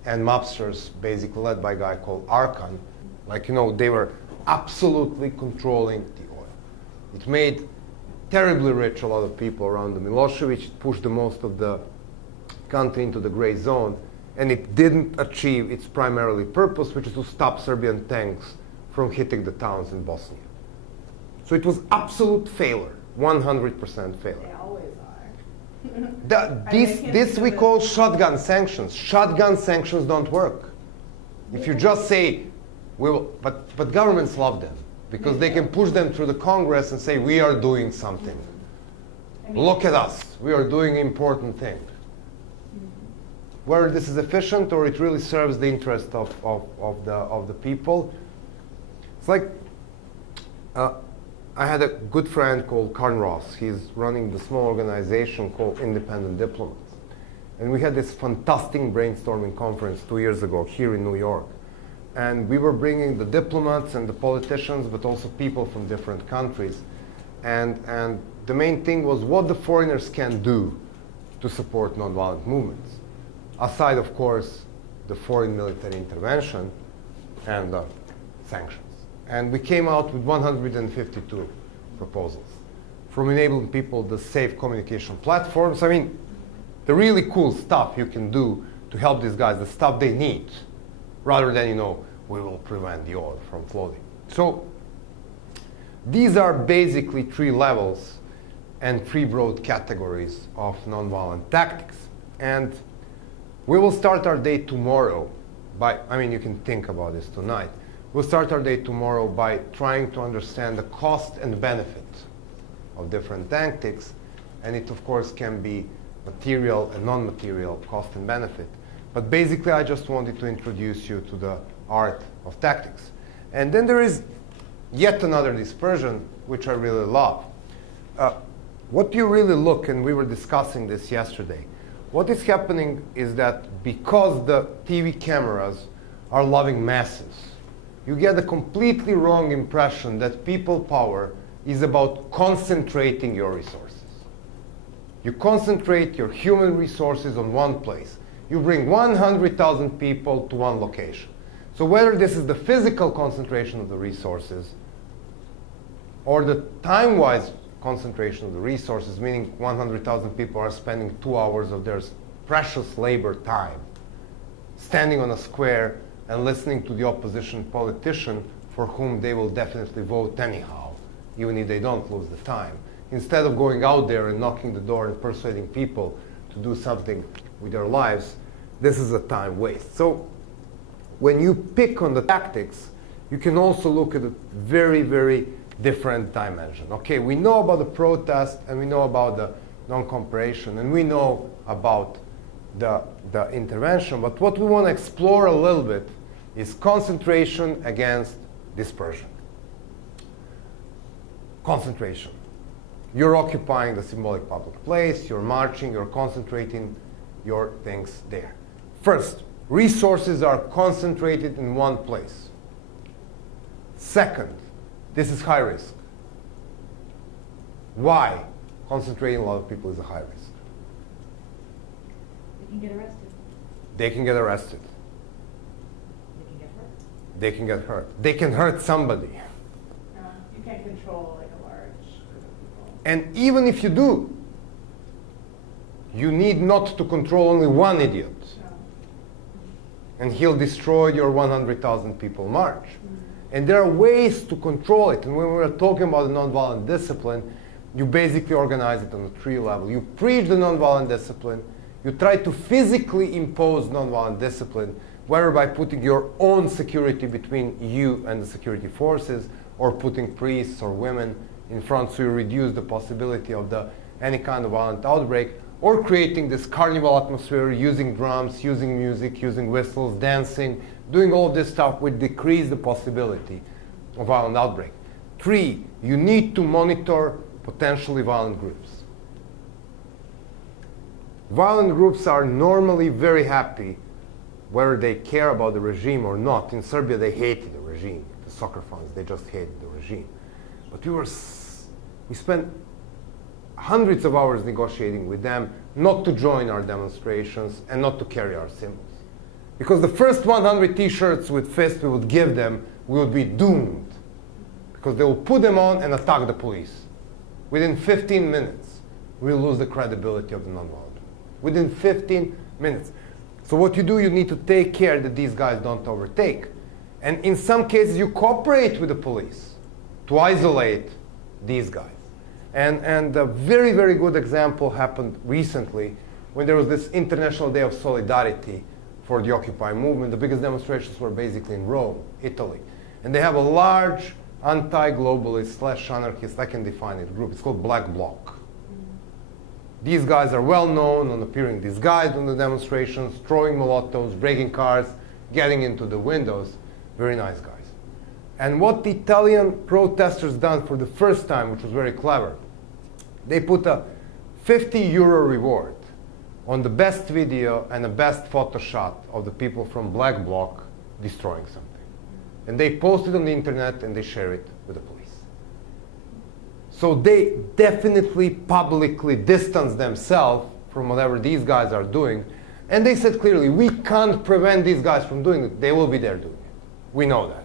and mobsters, basically led by a guy called Arkan. Like, you know, they were absolutely controlling the oil. It made terribly rich a lot of people around the Milosevic. It pushed the most of the country into the gray zone. And it didn't achieve its primarily purpose, which is to stop Serbian tanks from hitting the towns in Bosnia. So it was absolute failure, 100% failure. They always are. This we call shotgun sanctions. Shotgun sanctions don't work. If you just say, we will, but governments love them because they can push them through the Congress and say, we are doing something. Look at us, we are doing important things. Whether this is efficient or it really serves the interest of the people. It's like I had a good friend called Karn Ross. He's running the small organization called Independent Diplomats. And we had this fantastic brainstorming conference 2 years ago here in New York. And we were bringing the diplomats and the politicians, but also people from different countries. And the main thing was what the foreigners can do to support nonviolent movements. Aside, of course, the foreign military intervention and the sanctions. And we came out with 152 proposals. From enabling people the safe communication platforms, I mean, the really cool stuff you can do to help these guys, the stuff they need, rather than, we will prevent the oil from flooding. So these are basically 3 levels and 3 broad categories of nonviolent tactics. And we will start our day tomorrow by, you can think about this tonight. We'll start our day tomorrow by trying to understand the cost and benefit of different tactics. And it, of course, can be material and non-material cost and benefit. But basically, I just wanted to introduce you to the art of tactics. And then there is yet another dispersion, which I really love. What you really look, and we were discussing this yesterday, what is happening is that because the TV cameras are loving masses, you get a completely wrong impression that people power is about concentrating your resources. You concentrate your human resources on one place. You bring 100,000 people to one location. So whether this is the physical concentration of the resources or the time-wise concentration of the resources, meaning 100,000 people are spending 2 hours of their precious labor time standing on a square and listening to the opposition politician for whom they will definitely vote anyhow, even if they don't lose the time, instead of going out there and knocking the door and persuading people to do something with their lives. This is a time waste. So when you pick on the tactics, you can also look at a very, very different dimension. Okay, we know about the protest, and we know about the non-cooperation, and we know about the intervention, but what we want to explore a little bit is concentration against dispersion. Concentration. You're occupying the symbolic public place, you're marching, you're concentrating your things there. First, resources are concentrated in one place. Second, this is high risk. Why? Concentrating a lot of people is a high risk. They can get arrested. They can get arrested. They can get hurt. They can get hurt. They can hurt somebody. You can't control like a large group of people. And even if you do, you need not to control only one idiot. No. And he'll destroy your 100,000 people march. And there are ways to control it. And when we were talking about the nonviolent discipline, you basically organize it on a 3 level. You preach the nonviolent discipline. You try to physically impose nonviolent discipline, whether by putting your own security between you and the security forces, or putting priests or women in front so you reduce the possibility of any kind of violent outbreak, or creating this carnival atmosphere using drums, using music, using whistles, dancing, doing all of this stuff would decrease the possibility of violent outbreak. 3, you need to monitor potentially violent groups. Violent groups are normally very happy whether they care about the regime or not. In Serbia, they hated the regime. The soccer fans, they just hated the regime. But we spent hundreds of hours negotiating with them not to join our demonstrations and not to carry our symbols. Because the first 100 t-shirts with fists we would give them, we would be doomed. Because they will put them on and attack the police. Within 15 minutes, we'll lose the credibility of the nonviolent. Within 15 minutes. So what you do, you need to take care that these guys don't overtake. And in some cases, you cooperate with the police to isolate these guys. And a very, very good example happened recently when there was this International Day of Solidarity for the Occupy movement. The biggest demonstrations were basically in Rome, Italy. And they have a large anti-globalist / anarchist, I can define it, group. It's called Black Bloc. These guys are well known on appearing disguised on the demonstrations, throwing Molotovs, breaking cars, getting into the windows. Very nice guys. And what the Italian protesters done for the first time, which was very clever, they put a 50 euro reward on the best video and the best photo shot of the people from Black Bloc destroying something. And they post it on the internet and they share it with the police. So they definitely publicly distance themselves from whatever these guys are doing. And they said clearly, we can't prevent these guys from doing it. They will be there doing it. We know that.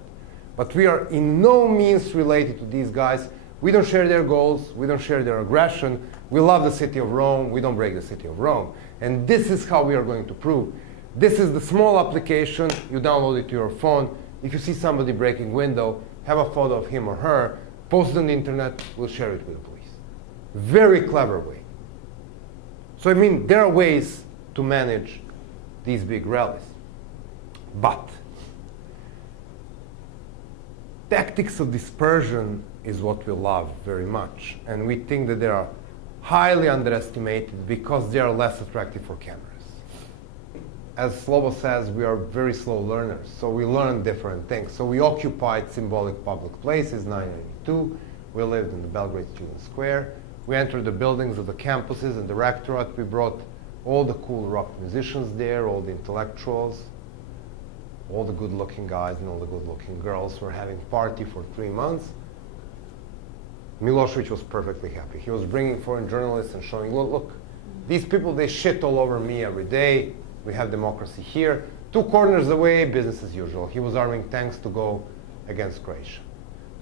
But we are in no means related to these guys. We don't share their goals. We don't share their aggression. We love the city of Rome. We don't break the city of Rome. And this is how we are going to prove. This is the small application. You download it to your phone. If you see somebody breaking window, have a photo of him or her, post it on the internet, we'll share it with the police. Very clever way. So I mean, there are ways to manage these big rallies. But tactics of dispersion is what we love very much. And we think that they are highly underestimated because they are less attractive for cameras. As Slobo says, we are very slow learners, so we learn different things. So we occupied symbolic public places, 1992. We lived in the Belgrade Student Square. We entered the buildings of the campuses and the rectorate. We brought all the cool rock musicians there, all the intellectuals, all the good-looking guys and all the good-looking girls were having party for 3 months. Milosevic was perfectly happy. He was bringing foreign journalists and showing, look, these people, they shit all over me every day. We have democracy here. 2 corners away, business as usual. He was arming tanks to go against Croatia.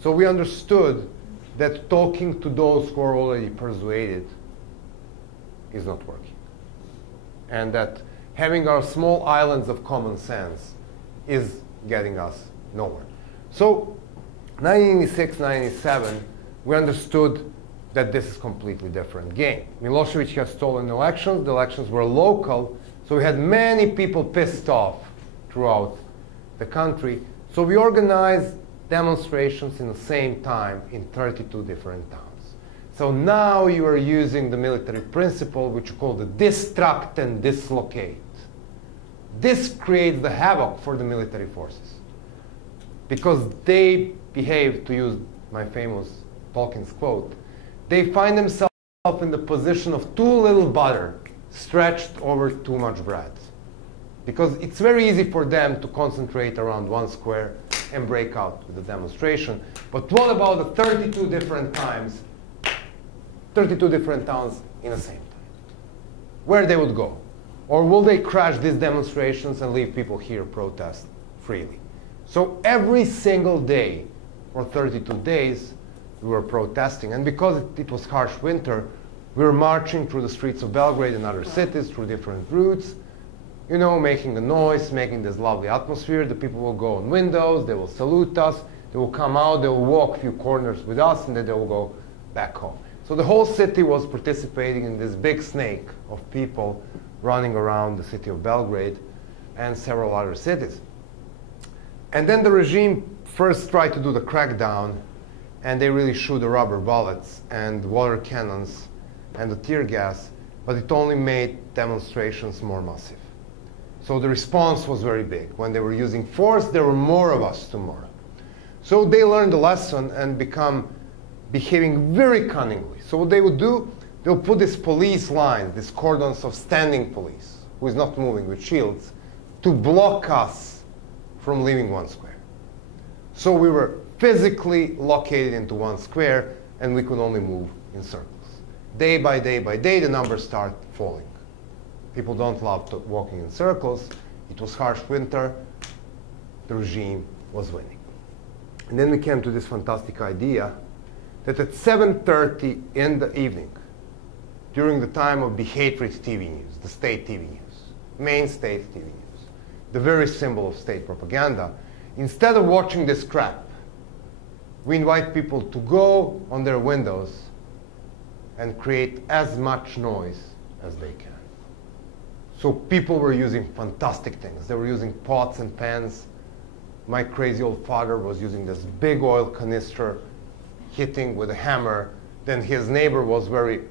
So we understood that talking to those who are already persuaded is not working. And that having our small islands of common sense is getting us nowhere. So 1996, 1997, we understood that this is a completely different game. Milosevic had stolen elections. The elections were local. So we had many people pissed off throughout the country. So we organized demonstrations in the same time in 32 different towns. So now you are using the military principle, which you call the distract and dislocate. This creates the havoc for the military forces because they behave, to use my famous Tolkien's quote, they find themselves in the position of too little butter stretched over too much bread. Because it's very easy for them to concentrate around one square and break out with the demonstration. But what about the 32 different times, 32 different towns in the same time? Where they would go? Or will they crash these demonstrations and leave people here protest freely? So every single day for 32 days, we were protesting. And because it was harsh winter, we were marching through the streets of Belgrade and other cities through different routes, you know, making a noise, making this lovely atmosphere. The people will go on windows, they will salute us, they will come out, they will walk a few corners with us, and then they will go back home. So the whole city was participating in this big snake of people running around the city of Belgrade and several other cities. And then the regime first tried to do the crackdown, and they really shoot the rubber bullets and water cannons and the tear gas, but it only made demonstrations more massive. So the response was very big. When they were using force, there were more of us tomorrow. So they learned the lesson and behaving very cunningly. So what they would do, they'll put these police lines, these cordons of standing police, who is not moving with shields, to block us from leaving one square. So we were physically located into one square, and we could only move in circles. Day by day by day, the numbers start falling. People don't love walking in circles. It was harsh winter. The regime was winning. And then we came to this fantastic idea that at 7:30 in the evening, during the time of the hatred TV news, the state TV news, main state TV news, the very symbol of state propaganda, instead of watching this crap, we invite people to go on their windows and create as much noise as they can. So people were using fantastic things. They were using pots and pans. My crazy old father was using this big oil canister, hitting with a hammer. Then his neighbor was very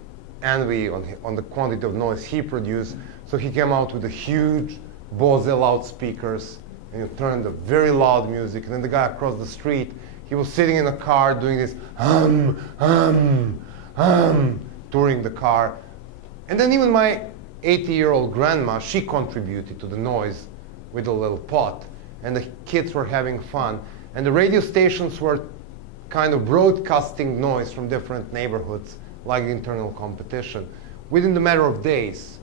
angry on the quantity of noise he produced. So he came out with the huge Bose loudspeakers, and you turn the very loud music, and then the guy across the street, he was sitting in a car doing this touring the car. And then even my 80-year-old grandma, she contributed to the noise with a little pot, and the kids were having fun, and the radio stations were kind of broadcasting noise from different neighborhoods like internal competition. Within the matter of days,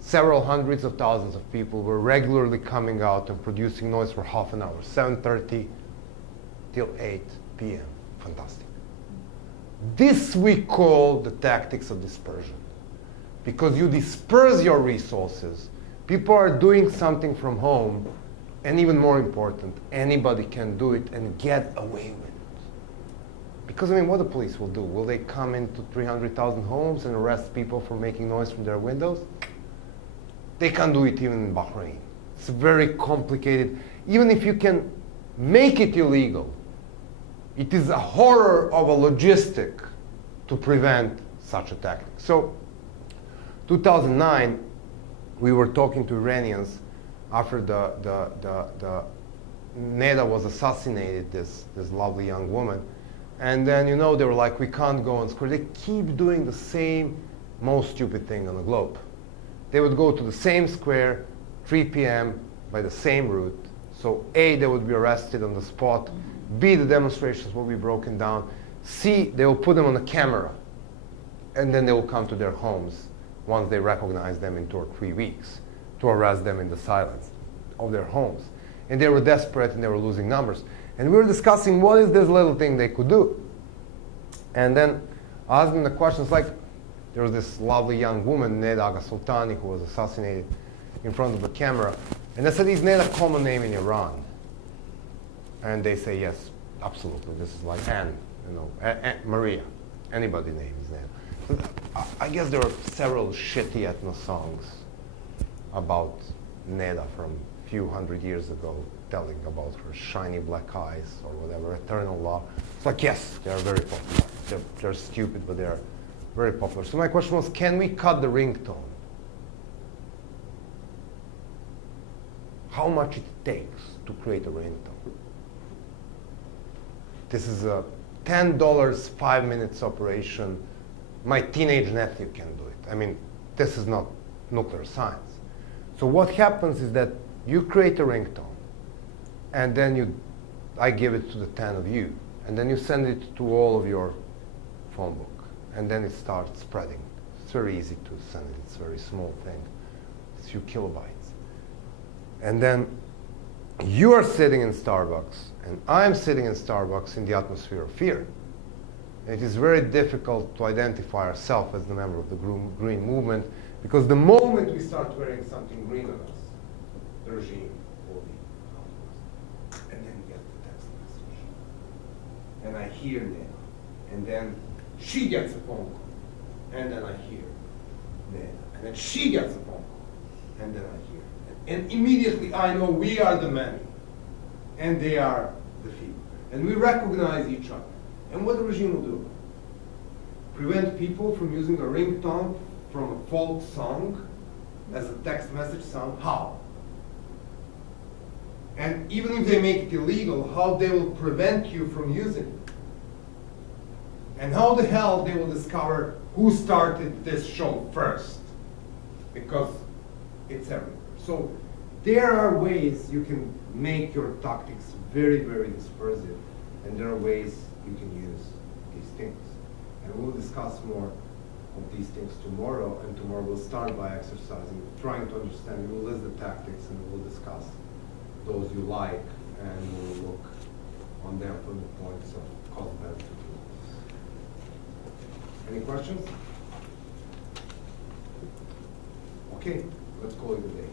several hundreds of thousands of people were regularly coming out and producing noise for half an hour, 7:30 till 8 p.m. Fantastic. This we call the tactics of dispersion. Because you disperse your resources, people are doing something from home, and even more important, anybody can do it and get away with it. Because, I mean, what the police will do? Will they come into 300,000 homes and arrest people for making noise from their windows? They can't do it even in Bahrain. It's very complicated. Even if you can make it illegal, it is a horror of a logistic to prevent such a tactic. So, 2009, we were talking to Iranians after the Neda was assassinated, this lovely young woman. And then, you know, they were like, we can't go on square. They keep doing the same most stupid thing on the globe. They would go to the same square, 3 p.m. by the same route. So A, they would be arrested on the spot. B, the demonstrations will be broken down. C, they will put them on a camera. And then they will come to their homes once they recognize them in 2 or 3 weeks to arrest them in the silence of their homes. And they were desperate and they were losing numbers. And we were discussing what is this little thing they could do. And then I asked them the questions like, there was this lovely young woman, Neda Aga Sultani, who was assassinated in front of the camera. And I said, is Neda a common name in Iran? And they say, yes, absolutely. This is like Anne, you know, Maria. Anybody name is Neda. So I guess there are several shitty ethno songs about Neda from a few hundred years ago, telling about her shiny black eyes or whatever, eternal love. It's like, yes, they are very popular. They're stupid, but they are very popular. So my question was, can we cut the ringtone? How much it takes to create a ringtone? This is a $10, 5 minutes operation. My teenage nephew can do it. I mean, this is not nuclear science. So what happens is that you create a ringtone, and then I give it to the 10 of you, and then you send it to all of your phone book, and then it starts spreading. It's very easy to send it. It's a very small thing. It's a few kilobytes. And then you are sitting in Starbucks, and I'm sitting in Starbucks in the atmosphere of fear. And it is very difficult to identify ourselves as the member of the green movement, because the moment we start wearing something green on us, the regime will be out. And then we get the text message. And I hear Neda. And then she gets a phone call. And then I hear Neda. And then she gets a phone call. And then I hear. And immediately I know we are the many. And they are the few. And we recognize each other. And what the regime will do? Prevent people from using a ringtone from a folk song as a text message sound. How? And even if they make it illegal, how they will prevent you from using it? And how the hell they will discover who started this show first? Because it's everywhere. So there are ways you can make your tactics very, very dispersive, and there are ways you can use these things. And we'll discuss more of these things tomorrow, and tomorrow we'll start by exercising, trying to understand. We'll list the tactics and we'll discuss those you like, and we'll look on them from the points of cost-benefit. Any questions? Okay, let's call it a day.